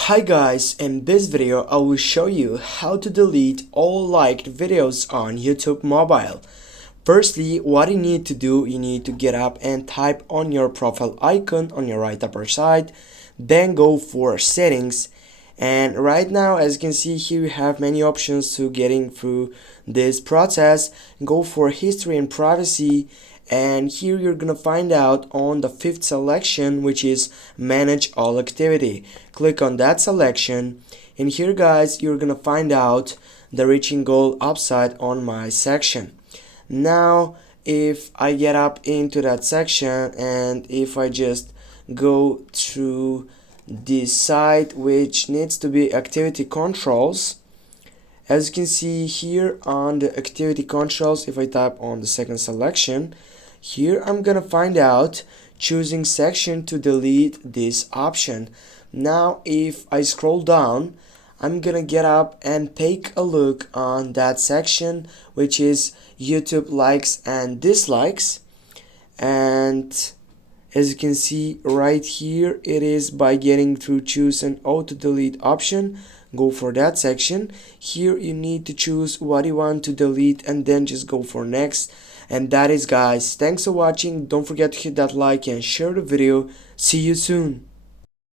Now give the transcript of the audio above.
Hi guys, in this video I will show you how to delete all liked videos on YouTube mobile. Firstly, what you need to do, you need to get up and type on your profile icon on your right upper side, then go for settings, and right now as you can see here you have many options to getting through this process. Go for history and privacy, and here you're gonna find out on the fifth selection, which is manage all activity. Click on that selection, and here guys you're gonna find out the reaching goal upside on my section. Now if I get up into that section and if I just go through this site which needs to be activity controls, as you can see here on the activity controls, if I tap on the second selection, here I'm gonna find out choosing section to delete this option. Now if I scroll down, I'm gonna get up and take a look on that section which is YouTube likes and dislikes, and as you can see right here, it is by getting through choose an auto delete option. Go for that section. Here you need to choose what you want to delete and then just go for next. And that is guys, thanks for watching. Don't forget to hit that like and share the video. See you soon.